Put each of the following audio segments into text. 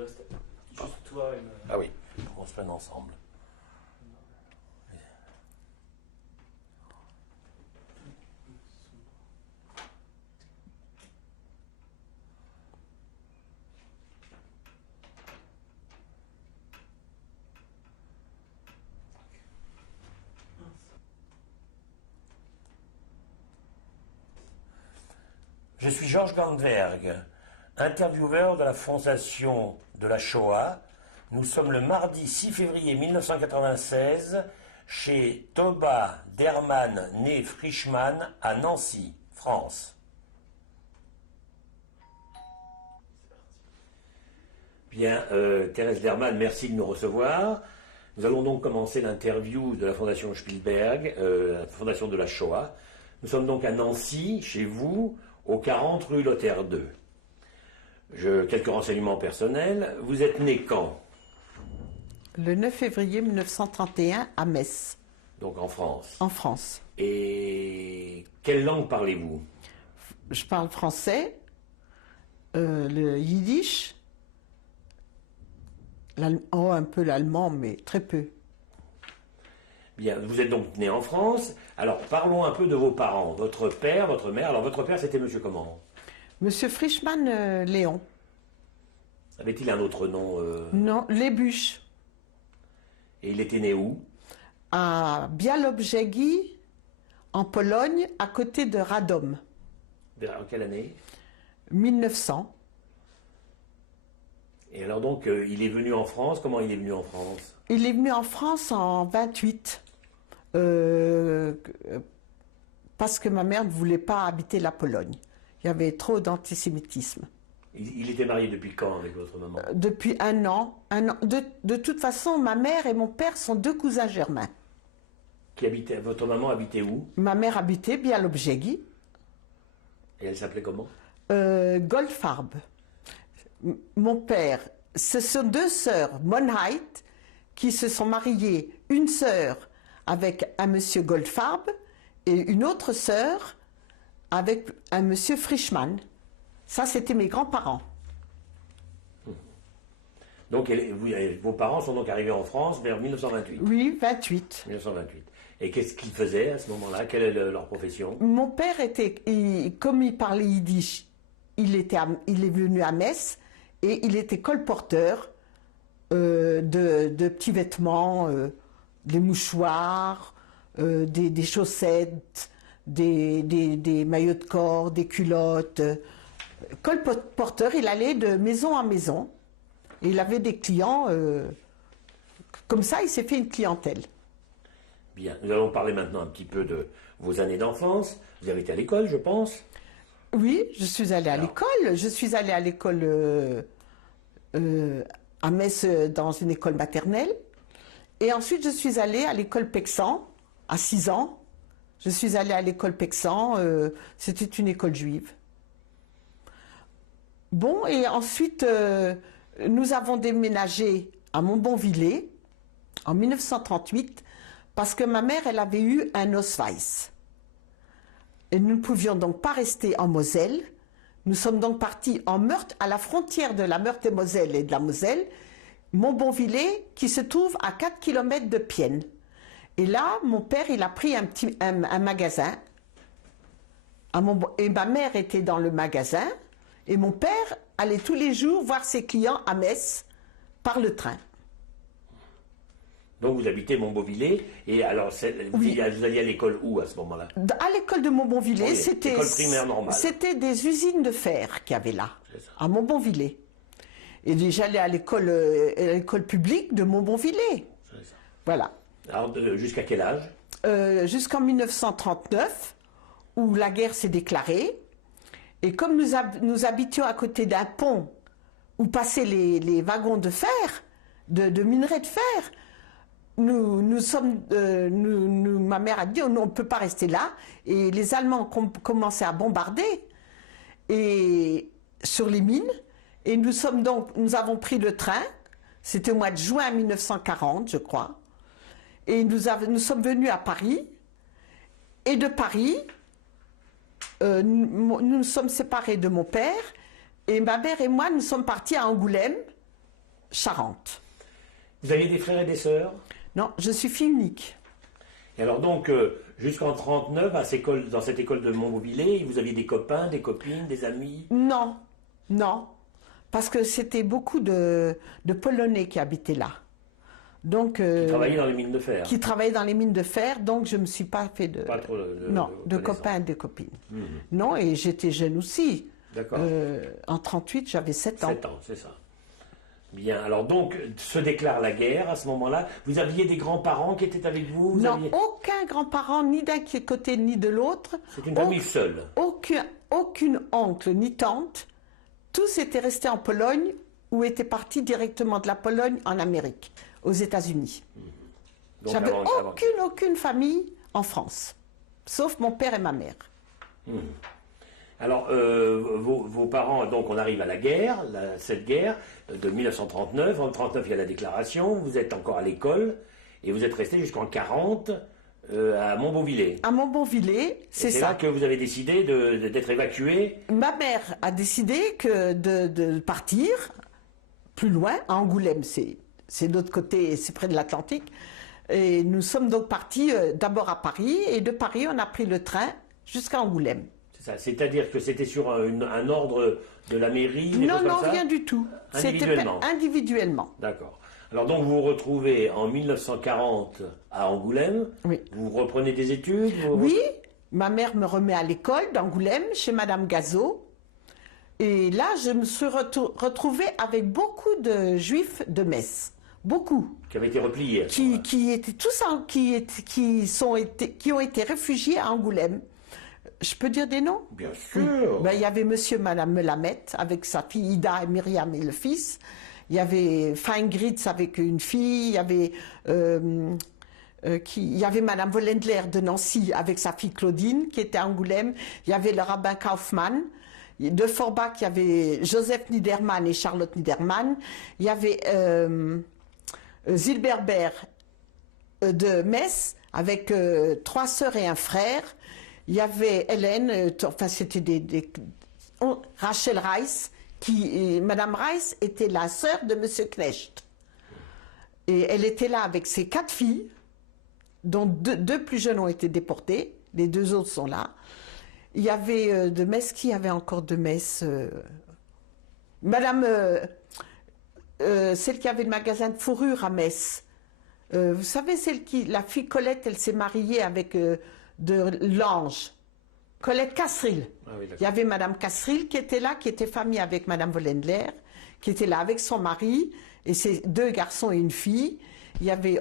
reste juste toi et moi. Ah oui, faut qu'on se prenne ensemble. Je suis Georges Gandberg, intervieweur de la Fondation de la Shoah. Nous sommes le mardi 6 février 1996 chez Toba Derman né Frischmann à Nancy, France. Bien, Thérèse Derman, merci de nous recevoir. Nous allons donc commencer l'interview de la Fondation Spielberg, la Fondation de la Shoah. Nous sommes donc à Nancy, chez vous, au 40 rue Lothaire 2. Quelques renseignements personnels. Vous êtes né quand? Le 9 février 1931 à Metz. Donc en France. En France. Et quelle langue parlez-vous? Je parle français, le yiddish, un peu l'allemand, mais très peu. Bien, vous êtes donc né en France. Alors, parlons un peu de vos parents. Votre père, votre mère. Alors, votre père, c'était monsieur comment? Monsieur Frischmann Léon. Avait-il un autre nom Non, Lébuche. Et il était né où? À Białobrzegi, en Pologne, à côté de Radom. En quelle année? 1900. Et alors donc, il est venu en France. Comment il est venu en France? Il est venu en France en 28. Parce que ma mère ne voulait pas habiter la Pologne. Il y avait trop d'antisémitisme. Il était marié depuis quand avec votre maman? Depuis un an. De toute façon, ma mère et mon père sont deux cousins germains. Votre maman habitait où? Ma mère habitait Białobrzegi. Et elle s'appelait comment? Goldfarb. Mon père, ce sont deux sœurs, Monheit, qui se sont mariées, une sœur avec un monsieur Goldfarb et une autre sœur avec un monsieur Frischmann. Ça, c'était mes grands-parents. Donc, vos parents sont donc arrivés en France vers 1928. Oui, 28. 1928. Et qu'est-ce qu'ils faisaient à ce moment-là? Quelle est leur profession? Mon père comme il parlait yiddish, il est venu à Metz et il était colporteur de petits vêtements, des mouchoirs, des chaussettes, des maillots de corps, des culottes. Colporteur, il allait de maison en maison. Et il avait des clients. Comme ça, il s'est fait une clientèle. Bien, nous allons parler maintenant un petit peu de vos années d'enfance. Vous avez été à l'école, je pense? Oui, je suis allée à l'école. Je suis allée à l'école à Metz dans une école maternelle. Et ensuite, je suis allée à l'école Pexan à 6 ans. Je suis allée à l'école Pexan. C'était une école juive. Bon, et ensuite, nous avons déménagé à Montbonvillers en 1938 parce que ma mère, elle avait eu un Ausweis. Et nous ne pouvions donc pas rester en Moselle. Nous sommes donc partis en Meurthe, à la frontière de la Meurthe-et-Moselle et de la Moselle, Montbonvillers, qui se trouve à 4 km de Pienne. Et là, mon père, il a pris un magasin. Et ma mère était dans le magasin. Et mon père allait tous les jours voir ses clients à Metz par le train. Donc vous habitez Montbonvillers, et alors Oui. Vous alliez à l'école où à ce moment-là? À l'école de Montbonvillers, Oui, l'école primaire normale. C'était des usines de fer qu'il y avait là, à Montbonvillers. Et j'allais à l'école publique de Montbonvillers. Voilà. Alors jusqu'à quel âge? Jusqu'en 1939, où la guerre s'est déclarée. Et comme nous habitions à côté d'un pont où passaient les wagons de fer, de minerais de fer, ma mère a dit on ne peut pas rester là. Et les Allemands commençaient à bombarder sur les mines. Et nous avons pris le train, c'était au mois de juin 1940, je crois. Et nous sommes venus à Paris. Et de Paris, nous nous sommes séparés de mon père. Et ma mère et moi, nous sommes partis à Angoulême Charente. Vous aviez des frères et des sœurs? Non, je suis fille unique. Et alors donc, jusqu'en 39, dans cette école de Montbovillers, vous aviez des copains, des copines, des amis? Non, non, parce que c'était beaucoup de Polonais qui habitaient là. Donc, Qui travaillaient dans les mines de fer? qui travaillaient dans les mines de fer, donc je ne me suis pas fait Pas trop non, de connaissances. copains et de copines. Mhm. Non, et j'étais jeune aussi. D'accord. En 38, j'avais 7 ans. 7 ans, c'est ça. Bien, alors donc, se déclare la guerre à ce moment-là. Vous aviez des grands-parents qui étaient avec vous? Non, aucun grand-parent, ni d'un côté ni de l'autre. C'est une famille seule. Aucune oncle ni tante. Tous étaient restés en Pologne ou étaient partis directement de la Pologne en Amérique, aux États-Unis. Donc, J'avais avant- aucune famille en France, sauf mon père et ma mère. Alors, vos parents, donc on arrive à la guerre, cette guerre de 1939. En 1939, il y a la déclaration, vous êtes encore à l'école, et vous êtes resté jusqu'en 1940 à Montbovillers. À Montbovillers, c'est C'est là ça. que vous avez décidé d'être évacué. Ma mère a décidé de partir plus loin, à Angoulême, c'est de l'autre côté, c'est près de l'Atlantique. Et nous sommes donc partis d'abord à Paris, et de Paris, on a pris le train jusqu'à Angoulême. C'est ça. C'est-à-dire que c'était sur un ordre de la mairie? des Non, choses comme non, ça rien du tout. Individuellement. C'était individuellement. D'accord. Alors donc vous vous retrouvez en 1940 à Angoulême. Oui. Vous reprenez des études? Oui, ma mère me remet à l'école d'Angoulême, chez Madame Gazot. Et là, je me suis retrouvée avec beaucoup de juifs de Metz. Beaucoup. Qui avaient été repliés. à ce moment-là. Qui étaient tous qui ont été réfugiés à Angoulême. Je peux dire des noms? Bien sûr. Ben, il y avait monsieur et madame Melamette avec sa fille Ida et Myriam et le fils. Il y avait Feingritz avec une fille. Il y avait, il y avait madame Volendler de Nancy avec sa fille Claudine qui était à Angoulême. Il y avait le rabbin Kaufmann. De Forbach, il y avait Joseph Niedermann et Charlotte Niedermann. Il y avait Zilberberg de Metz avec 3 sœurs et un frère. Il y avait Hélène, enfin c'était Rachel Reiss, Madame Reiss était la sœur de Monsieur Knecht. Et elle était là avec ses 4 filles, dont deux plus jeunes ont été déportées, les 2 autres sont là. Il y avait de Metz, qui avait encore de Metz Madame, celle qui avait le magasin de fourrure à Metz. Vous savez, la fille Colette, elle s'est mariée avec de Lange. Colette Casseril. Ah oui, d'accord. Il y avait Madame Casseril qui était là, qui était famille avec Madame Volendler, qui était là avec son mari et ses 2 garçons et une fille. Il y avait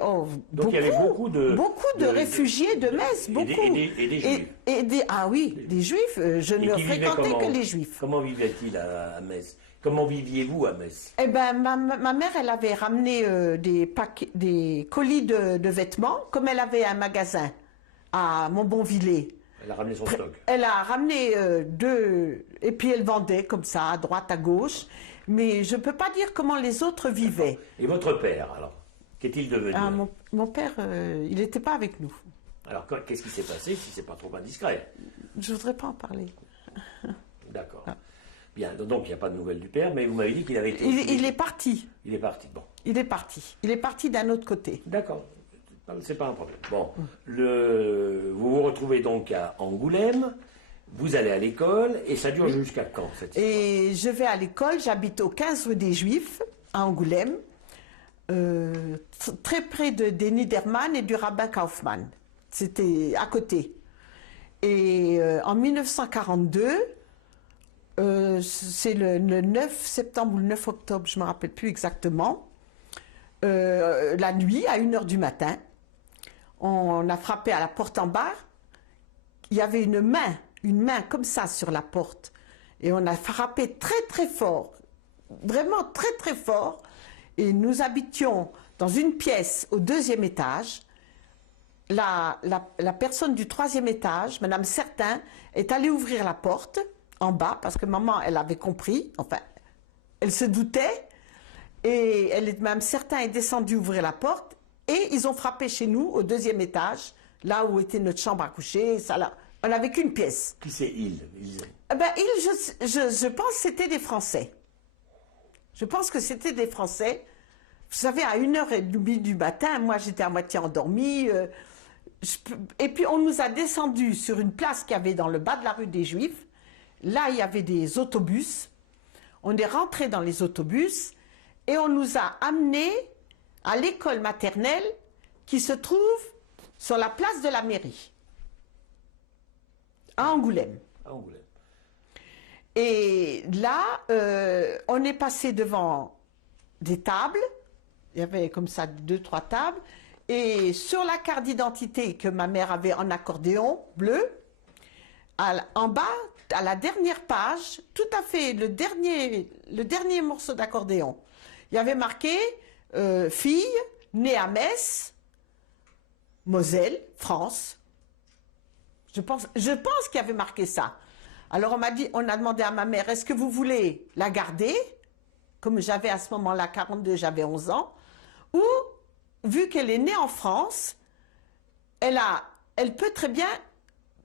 Donc il y avait beaucoup de réfugiés de Metz, beaucoup. Et des juifs. Ah oui, des juifs. Je Et ne qui vivaient fréquentais comment? que les juifs. Comment vivaient-ils à Metz? Comment viviez-vous à Metz? Eh ben, ma mère, elle avait ramené des colis de vêtements, comme elle avait un magasin à Montbonvillers. Elle a ramené son stock. Elle a ramené 2, et puis elle vendait comme ça, à droite, à gauche. Mais je ne peux pas dire comment les autres vivaient. Et votre père, alors? Qu'est-il devenu? Ah, mon père, il n'était pas avec nous. Alors, qu'est-ce qui s'est passé, si c'est pas trop indiscret? Je ne voudrais pas en parler. D'accord. Bien, donc il n'y a pas de nouvelles du père, mais vous m'avez dit qu'il avait été... Il est parti. Il est parti, bon. Il est parti. Il est parti d'un autre côté. D'accord, c'est pas un problème. Bon, vous vous retrouvez donc à Angoulême, vous allez à l'école, et ça dure jusqu'à quand, cette histoire? Et je vais à l'école, j'habite au 15 rue des Juifs, à Angoulême, très près des Niedermann et du rabbin Kaufmann. C'était à côté. Et en 1942, c'est le 9 septembre ou le 9 octobre, je ne me rappelle plus exactement, la nuit, à 1h du matin, on a frappé à la porte en bas. Il y avait une main comme ça sur la porte. Et on a frappé très très fort, vraiment très très fort. Et nous habitions dans une pièce au 2e étage. La personne du 3e étage, Madame Certain, est allée ouvrir la porte en bas parce que maman, elle avait compris. Enfin, elle se doutait. Et Madame Certain est descendue ouvrir la porte. Et ils ont frappé chez nous au 2e étage, là où était notre chambre à coucher. Ça, là. On n'avait qu'une pièce. Qui c'est il? Je pense que c'était des Français. Je pense que c'était des Français savez, à 1h30 du matin, moi j'étais à moitié endormie. Et puis on nous a descendus sur une place qu'il y avait dans le bas de la rue des Juifs. Là, il y avait des autobus. On est rentré dans les autobus et on nous a amenés à l'école maternelle qui se trouve sur la place de la mairie, à Angoulême. À Angoulême. Et là, on est passé devant des tables. Il y avait comme ça 2-3 tables. Et sur la carte d'identité que ma mère avait en accordéon bleu, en bas, à la dernière page, tout à fait le dernier morceau d'accordéon, il y avait marqué fille née à Metz, Moselle, France. Je pense qu'il y avait marqué ça. Alors on a demandé à ma mère, est-ce que vous voulez la garder? Comme j'avais à ce moment-là 42, j'avais 11 ans. Ou, vu qu'elle est née en France, elle peut très bien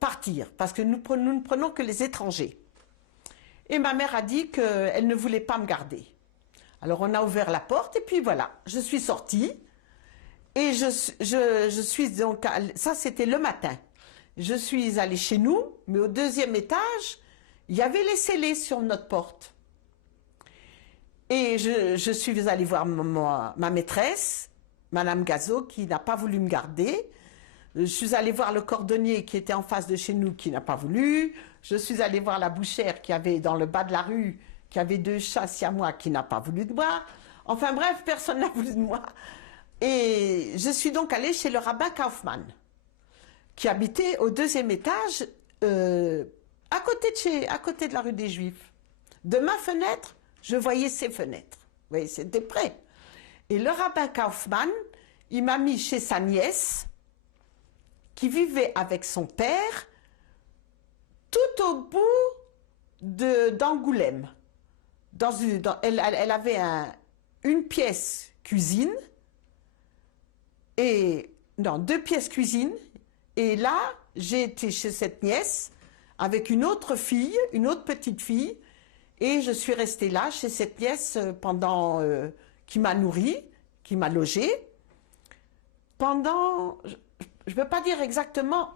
partir, parce que nous ne prenons que les étrangers. Et ma mère a dit qu'elle ne voulait pas me garder. Alors on a ouvert la porte, et puis voilà, je suis sortie. Et je suis donc, ça c'était le matin. Je suis allée chez nous, mais au 2e étage, il y avait les scellés sur notre porte. Et je suis allée voir ma maîtresse, Madame Gazot, qui n'a pas voulu me garder. Je suis allée voir le cordonnier qui était en face de chez nous, qui n'a pas voulu. Je suis allée voir la bouchère qui avait dans le bas de la rue, qui avait 2 chats siamois, qui n'a pas voulu de moi. Enfin bref, personne n'a voulu de moi. Et je suis donc allée chez le rabbin Kaufmann, qui habitait au 2e étage, à côté de la rue des Juifs. De ma fenêtre, je voyais ses fenêtres. Vous voyez, c'était près. Et le rabbin Kaufmann, il m'a mis chez sa nièce, qui vivait avec son père, tout au bout d'Angoulême. Elle avait une pièce cuisine, non, 2 pièces cuisine, et là, j'ai été chez cette nièce avec une autre fille, une autre petite fille, et je suis restée là chez cette nièce qui m'a nourrie, qui m'a logée, pendant, je ne peux pas dire exactement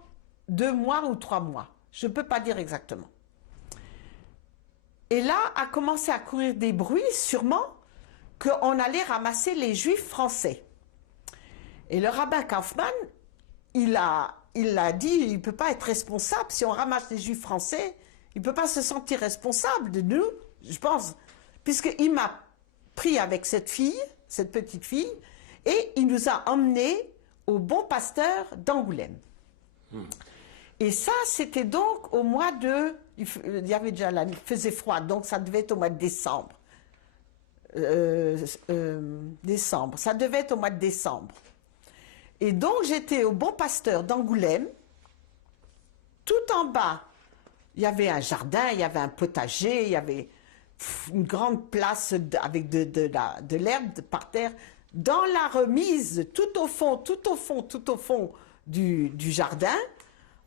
2 mois ou 3 mois, je ne peux pas dire exactement. Et là, a commencé à courir des bruits, sûrement, qu'on allait ramasser les Juifs français. Et le rabbin Kaufmann, il a dit, il ne peut pas être responsable si on ramasse les Juifs français, il ne peut pas se sentir responsable de nous, je pense, puisqu'il m'a pris avec cette fille, cette petite fille, et il nous a emmenés au Bon Pasteur d'Angoulême. Et ça, c'était donc au mois de... Il y avait déjà il faisait froid, donc ça devait être au mois de décembre. Ça devait être au mois de décembre. Et donc, j'étais au Bon Pasteur d'Angoulême. Tout en bas, il y avait un jardin, il y avait un potager, il y avait une grande place avec de l'herbe par terre. Dans la remise, tout au fond du jardin,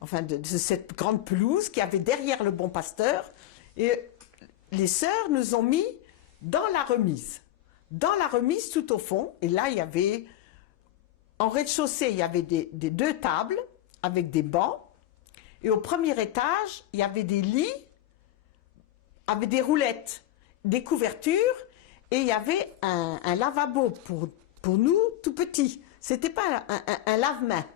enfin de cette grande pelouse qui avait derrière le Bon Pasteur, et les sœurs nous ont mis dans la remise. Dans la remise, tout au fond, et là, il y avait... En rez-de-chaussée, il y avait des 2 tables avec des bancs. Et au 1er étage, il y avait des lits avec des roulettes, des couvertures. Et il y avait un lavabo pour nous, tout petit. Ce n'était pas un lave-mains.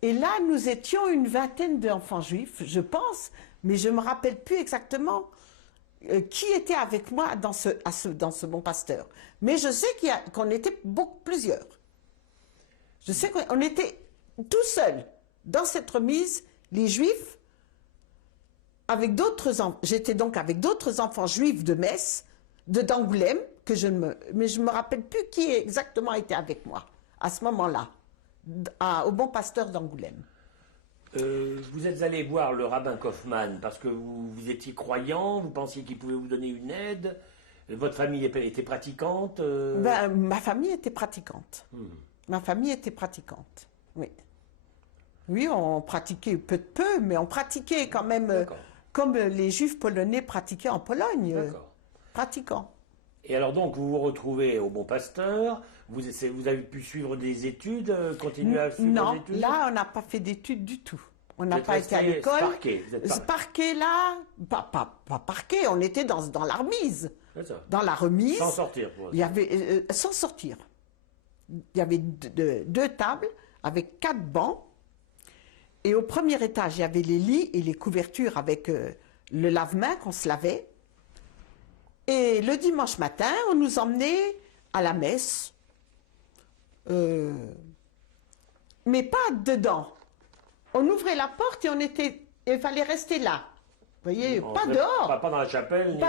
Et là, nous étions une vingtaine d'enfants juifs, je pense, mais je ne me rappelle plus exactement qui était avec moi dans ce Bon Pasteur. Mais je sais qu'on était plusieurs. Je sais qu'on était tout seuls dans cette remise, les Juifs, avec d'autres enfants. J'étais donc avec d'autres enfants juifs de Metz, d'Angoulême, mais je ne me rappelle plus qui exactement était avec moi à ce moment-là, au Bon Pasteur d'Angoulême. Vous êtes allé voir le rabbin Kaufmann parce que vous étiez croyant, vous pensiez qu'il pouvait vous donner une aide, votre famille était pratiquante Ma famille était pratiquante. Ma famille était pratiquante, oui. Oui, on pratiquait peu, mais on pratiquait quand même comme les Juifs polonais pratiquaient en Pologne. Pratiquants. Et alors donc, vous vous retrouvez au Bon Pasteur, vous avez pu suivre des études, continuer à suivre Non, des études? là, on n'a pas fait d'études du tout. On Vous n'a êtes pas été à resté l'école. parqué, vous êtes parqué. Parqué, là, pas parqué, on était dans la remise. C'est ça. Dans la remise, Sans sortir, pour il y avait, sans sortir. Il y avait deux tables avec 4 bancs. Et au premier étage, il y avait les lits et les couvertures avec le lave-main qu'on se lavait. Et le dimanche matin, on nous emmenait à la messe. Mais pas dedans. On ouvrait la porte et il fallait rester là. Vous voyez, pas dehors. Pas dans la chapelle, ni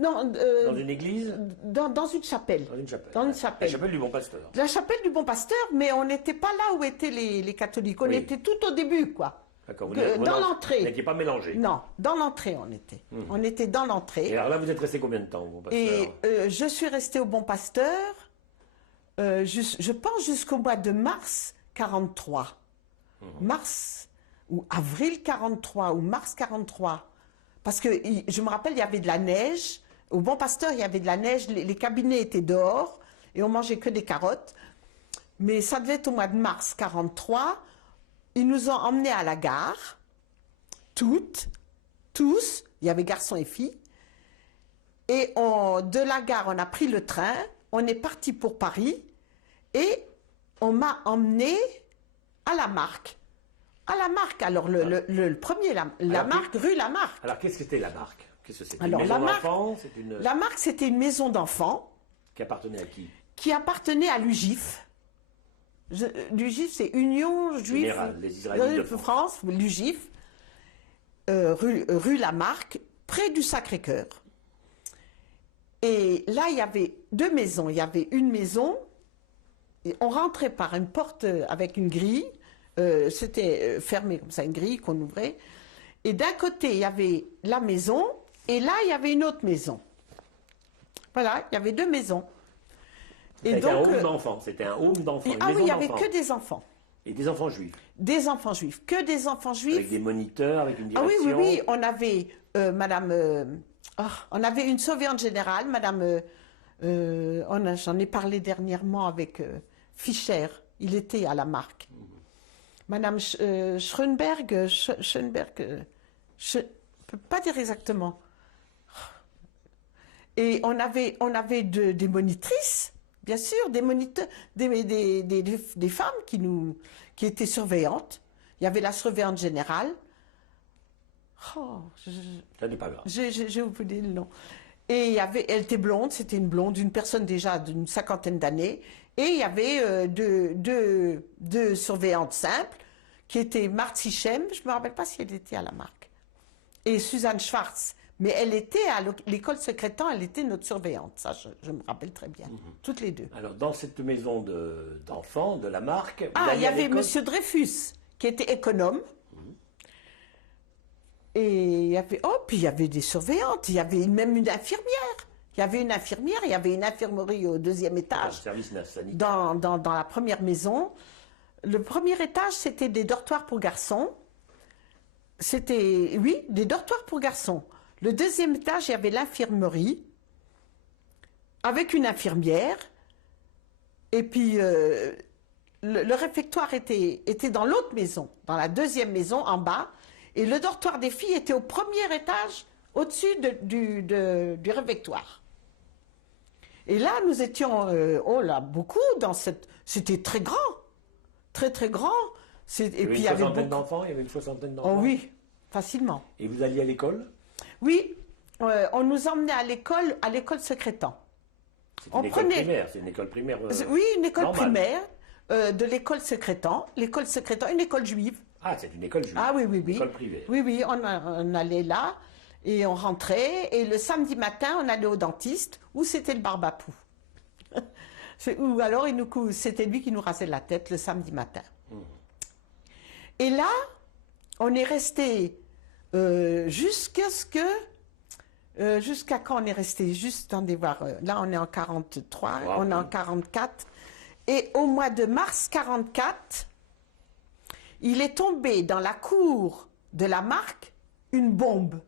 Non, dans une église? dans une chapelle. Dans une chapelle. Dans une chapelle. La chapelle du Bon Pasteur. La chapelle du Bon Pasteur, mais on n'était pas là où étaient les catholiques. On Oui. était tout au début, quoi. D'accord. Dans l'entrée. Vous n'étiez pas mélangé. Non, dans l'entrée on était. On était dans Et l'entrée. alors là, vous êtes resté combien de temps au Bon Pasteur? Et je suis restée au Bon Pasteur, je pense jusqu'au mois de mars 43. Mars, ou avril 43, ou mars 43. Parce que je me rappelle, il y avait de la neige. Au Bon Pasteur, il y avait de la neige. Les cabinets étaient dehors et on mangeait que des carottes. Mais ça devait être au mois de mars 43. Ils nous ont emmenés à la gare, tous. Il y avait garçons et filles. Et de la gare, on a pris le train. On est parti pour Paris. Et on m'a emmené à la Marque. À la Marque, alors le premier, la Marque, rue Lamarque. Alors, qu'est-ce que c'était la Marque? Qu'est-ce que c'était? Alors, Une maison la Marque- d'enfants? C'est une... La Marque, c'était une maison d'enfants Qui appartenait à qui? qui appartenait à l'UGIF. L'UGIF, c'est Union Juive Générale, les Israélites de France. l'UGIF, rue Lamarque, près du Sacré-Cœur. Et là, il y avait 2 maisons. Il y avait une maison, et on rentrait par une porte avec une grille. C'était fermé comme ça, une grille qu'on ouvrait. Et d'un côté, il y avait la maison, et là, il y avait une autre maison. Voilà, il y avait 2 maisons. Et C'était un donc, home d'enfants. C'était un home d'enfants. Une oui, maison il n'y avait d'enfants. que des enfants. Et des enfants juifs. Des enfants juifs. Que des enfants juifs. Avec des moniteurs, avec une Ah oui, direction. oui, oui. On avait on avait une surveillante générale, madame. J'en ai parlé dernièrement avec Fischer. Il était à la Marque. Madame Schoenberg, je ne peux pas dire exactement. Et on avait des monitrices, bien sûr, des moniteurs, des femmes qui étaient surveillantes. Il y avait la surveillante générale. Oh, Ça n'est pas grave. j'ai oublié le nom. Et elle était blonde, c'était une blonde, une personne déjà d'une 50aine d'années. Et il y avait deux surveillantes simples, qui étaient Marthe Sichem, je ne me rappelle pas si elle était à la Marque, et Suzanne Schwartz. Mais elle était à l'école Secrétan, elle était notre surveillante, ça je me rappelle très bien, toutes les 2. Alors, dans cette maison d'enfants, de la Marque... vous Ah, il alliez y à avait l'école? Monsieur Dreyfus, qui était économe. Et il y avait, puis il y avait des surveillantes, il y avait même une infirmière. Il y avait une infirmière, il y avait une infirmerie au 2e Dans le étage, service sanitaire. dans la première maison. Le premier étage, c'était des dortoirs pour garçons. C'était, oui, des dortoirs pour garçons. Le 2e étage, il y avait l'infirmerie, avec une infirmière. Et puis, le réfectoire était dans l'autre maison, dans la 2e maison, en bas. Et le dortoir des filles était au premier étage, au-dessus du réfectoire. Et là, nous étions, beaucoup dans cette... C'était très grand, très, très grand. Et puis, il y avait beaucoup... d'enfants, il y avait une soixantaine d'enfants. Oh oui, facilement. Et vous alliez à l'école? Oui, on nous emmenait à l'école Secrétan. C'est une école primaire, c'est une école primaire. Oui, une école normale. primaire de l'école Secrétan. L'école Secrétan, une école juive. Ah, c'est une école juive. Ah oui, oui, Une oui. école privée. Oui, oui, on allait là et on rentrait. Et le samedi matin, on allait au dentiste où c'était le Barbapou. Ou alors, c'était lui qui nous rasait la tête le samedi matin. Et là, on est resté jusqu'à quand on est resté? Juste, attendez voir. Là, on est en 43, Wow. on est en 44. Et au mois de mars 44, il est tombé dans la cour de la Marque une bombe.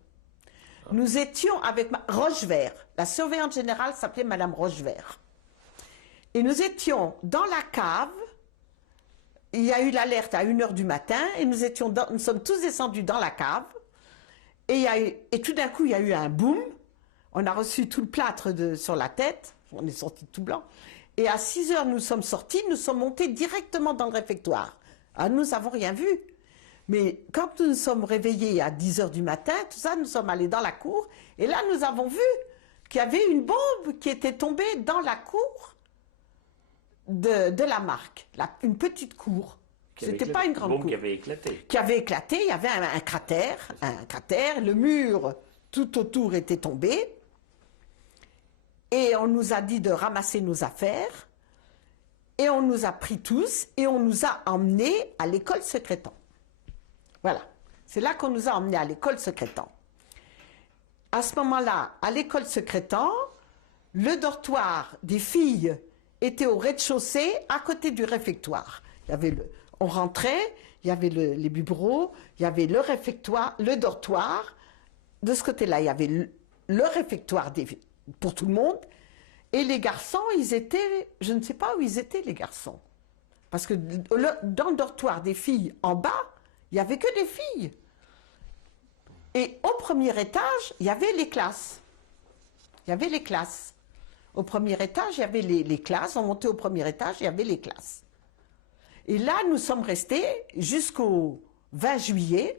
Nous étions avec Rochevert. La surveillante générale s'appelait Madame Rochevert. Et nous étions dans la cave. Il y a eu l'alerte à 1h du matin et nous sommes tous descendus dans la cave. Et tout d'un coup, il y a eu un boom. On a reçu tout le plâtre sur la tête. On est sortis tout blanc. Et à 6h, nous sommes sortis. Nous sommes montés directement dans le réfectoire. Ah, nous n'avons rien vu. Mais quand nous nous sommes réveillés à 10h du matin, tout ça, nous sommes allés dans la cour. Et là, nous avons vu qu'il y avait une bombe qui était tombée dans la cour de la marque. Une petite cour. C'était pas une grande cour. Qui avait éclaté. Qui avait éclaté. Il y avait un cratère. Le mur tout autour était tombé. Et on nous a dit de ramasser nos affaires. Et on nous a pris tous et on nous a emmenés à l'école Secrétan. Voilà. C'est là qu'on nous a emmenés à l'école Secrétan. À ce moment-là, à l'école Secrétan, le dortoir des filles était au rez-de-chaussée, à côté du réfectoire. On rentrait, il y avait les bureaux, il y avait le réfectoire, le dortoir. De ce côté-là, il y avait le réfectoire pour tout le monde. Et les garçons, ils étaient... Je ne sais pas où ils étaient, les garçons. Parce que dans le dortoir des filles, en bas, il n'y avait que des filles. Et au premier étage, il y avait les classes. Il y avait les classes. Au premier étage, il y avait les classes. On montait au premier étage, il y avait les classes. Et là, nous sommes restés jusqu'au 20 juillet,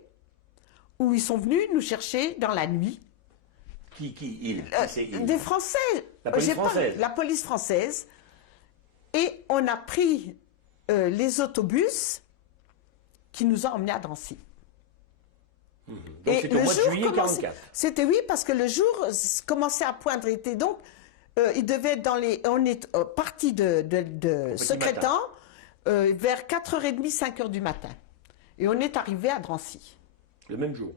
où ils sont venus nous chercher dans la nuit. Ils Des Français. La police française. La police française. Et on a pris les autobus qui nous ont emmenés à Drancy. Donc c'était au mois de juillet 1944. C'était oui, parce que le jour commençait à poindre. Donc, il devait être on est parti de Secrétan vers 4h30, 5h du matin. Et on est arrivé à Drancy. Le même jour.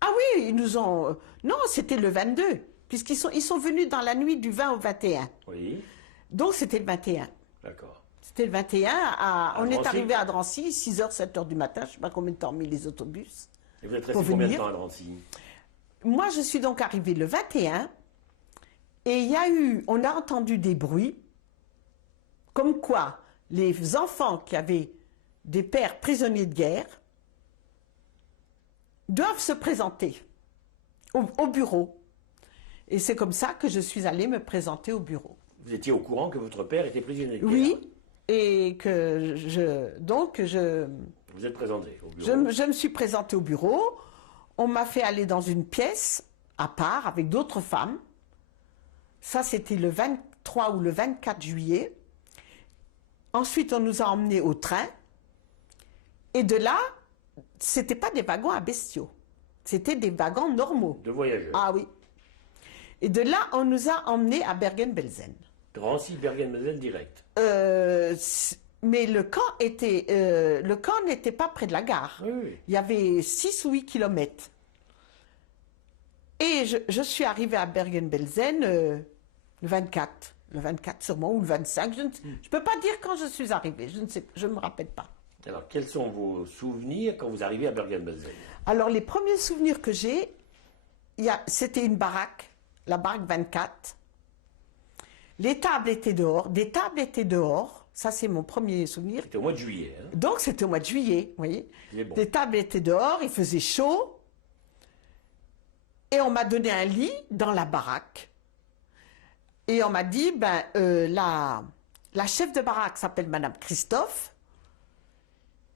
Ah oui, ils nous ont... non, c'était le 22, puisqu'ils sont venus dans la nuit du 20 au 21. Oui. Donc c'était le 21. D'accord. C'était le 21. On est Drancy. arrivé à Drancy, 6h, 7h du matin. Je ne sais pas combien de temps ont mis les autobus. Et vous êtes resté combien de temps à Drancy? Moi, je suis donc arrivée le 21. Et on a entendu des bruits, comme quoi les enfants qui avaient des pères prisonniers de guerre doivent se présenter au bureau. Et c'est comme ça que je suis allée me présenter au bureau. Vous étiez au courant que votre père était prisonnier de guerre? Oui, et que vous êtes présenté au bureau? Je me suis présentée au bureau. On m'a fait aller dans une pièce à part avec d'autres femmes. Ça, c'était le 23 ou le 24 juillet. Ensuite, on nous a emmenés au train. Et de là, c'était pas des wagons à bestiaux. C'était des wagons normaux. De voyageurs. Ah oui. Et de là, on nous a emmenés à Bergen-Belsen. Drancy, Bergen-Belsen direct. Mais le camp n'était pas près de la gare. Oui. Il y avait 6 ou 8 kilomètres. Et je suis arrivée à Bergen-Belsen le 24. Le 24 sûrement, ou le 25. Je ne peux pas dire quand je suis arrivée. Je ne me rappelle pas. Alors, quels sont vos souvenirs quand vous arrivez à Bergen-Belsen? Alors, les premiers souvenirs que j'ai, c'était une baraque, la baraque 24. Les tables étaient dehors, des tables étaient dehors. Ça, c'est mon premier souvenir. C'était au mois de juillet. Hein? Donc, c'était au mois de juillet, vous voyez. Bon. Les tables étaient dehors, il faisait chaud. Et on m'a donné un lit dans la baraque. Et on m'a dit, la chef de baraque s'appelle Madame Christophe.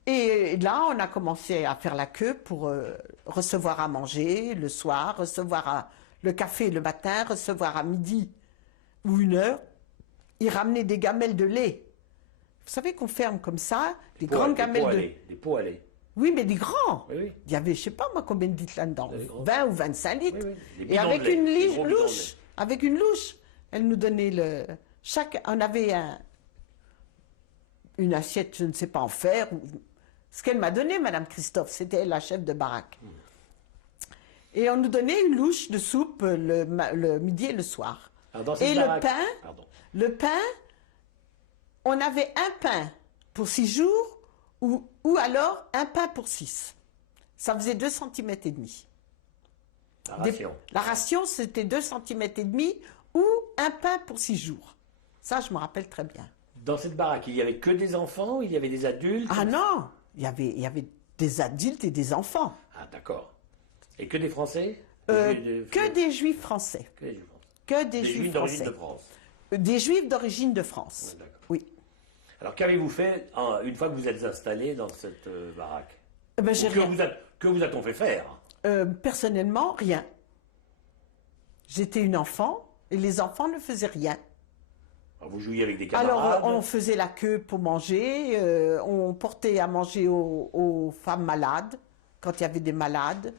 Et là, on a commencé à faire la queue pour recevoir à manger le soir, recevoir le café le matin, recevoir à midi ou 1h. Ils ramenaient des gamelles de lait. Vous savez qu'on ferme comme ça, des grandes gamelles de lait. Des pots à lait. Oui, mais des grands. Oui. Il y avait, je ne sais pas moi combien de litres là-dedans. 20 ou 25 litres. Oui. Et avec une louche. Avec une louche. Elle nous donnait on avait une assiette, je ne sais pas en fer. Ce qu'elle m'a donné, Madame Christophe, c'était la chef de baraque. Et on nous donnait une louche de soupe le midi et le soir. Et le pain, on avait un pain pour 6 jours ou alors un pain pour 6. Ça faisait 2,5 cm. La ration. La ration, c'était 2,5 cm ou un pain pour 6 jours. Ça, je me rappelle très bien. Dans cette baraque, il n'y avait que des enfants ou il y avait des adultes? Ah non, il y avait des adultes et des enfants. Ah, d'accord. Et que des Français? Que des Juifs français. Que des Juifs français. Que des Des Juifs Juifs d'origine français. de France. Des Juifs d'origine de France. Ouais, d'accord. Oui. Alors, qu'avez-vous fait une fois que vous êtes installé dans cette baraque? Ben, Ou j'ai rien. que vous a-t-on fait faire? Personnellement, rien. J'étais une enfant et les enfants ne faisaient rien. Alors, vous jouiez avec des camarades? Alors, on faisait la queue pour manger, on portait à manger aux femmes malades, quand il y avait des malades.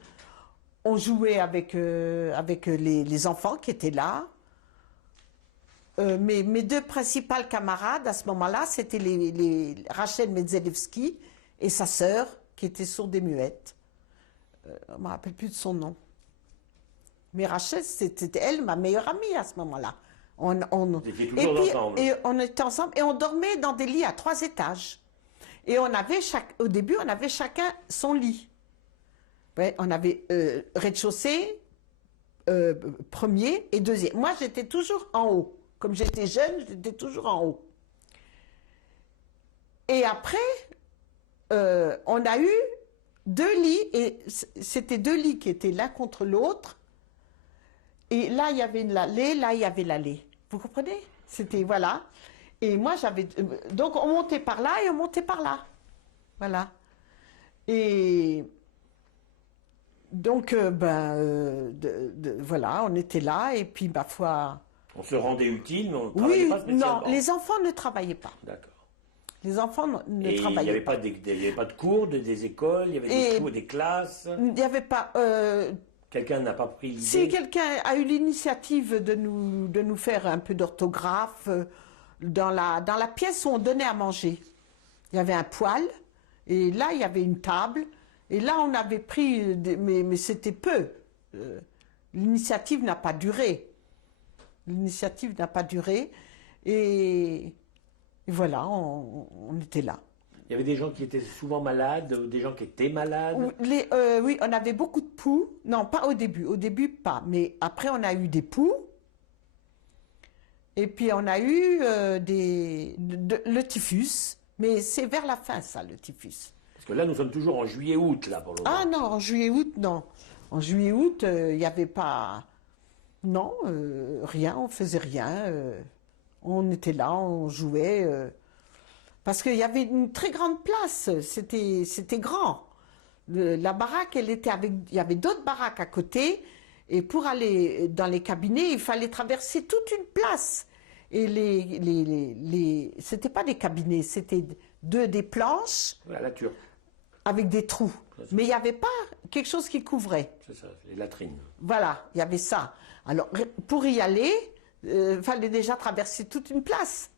On jouait avec les enfants qui étaient là. Mes deux principales camarades à ce moment-là, c'était Rachel Medzelewski et sa sœur, qui était sourde et muette. On ne me rappelle plus de son nom. Mais Rachel, c'était elle, ma meilleure amie à ce moment-là. Vous étiez toujours ensemble? Et on était ensemble et on dormait dans des lits à 3 étages. Et au début, on avait chacun son lit. Ouais, on avait rez-de-chaussée, premier et deuxième. Moi, j'étais toujours en haut. Comme j'étais jeune, j'étais toujours en haut. Et après, on a eu 2 lits, et c'était 2 lits qui étaient l'un contre l'autre. Et là, il y avait l'allée, là, il y avait l'allée. Vous comprenez? C'était, voilà. Et moi, donc, on montait par là et on montait par là. Voilà. Et donc, voilà, on était là, et puis, ma foi... On se rendait utile, mais on ne travaillait pas spécialement. Non, les enfants ne travaillaient pas. D'accord. Les enfants ne Et travaillaient pas. il n'y avait pas de cours, des écoles, il y avait des cours, des classes. Il n'y avait pas... Quelqu'un n'a pas pris l'idée. Si quelqu'un a eu l'initiative de nous faire un peu d'orthographe dans la pièce où on donnait à manger, il y avait un poêle, et là, il y avait une table, et là, on avait pris... mais c'était peu. L'initiative n'a pas duré. L'initiative n'a pas duré, et voilà, on était là. Il y avait des gens qui étaient souvent malades, des gens qui étaient malades. Oui, on avait beaucoup de poux. Non, pas au début pas, mais après on a eu des poux, et puis on a eu le typhus, mais c'est vers la fin ça, le typhus. Parce que là, nous sommes toujours en juillet-août, là, pour le moment. Ah non, en juillet-août, non. En juillet-août, il n'y avait pas... Non, rien, on faisait rien. On était là, on jouait. Parce qu'il y avait une très grande place, c'était grand. La baraque, il y avait d'autres baraques à côté, et pour aller dans les cabinets, il fallait traverser toute une place. Et c'était pas des cabinets, c'était des planches. Voilà, la turque. Avec des trous. Mais il n'y avait pas quelque chose qui couvrait. C'est ça, les latrines. Voilà, il y avait ça. Alors, pour y aller, il fallait déjà traverser toute une place.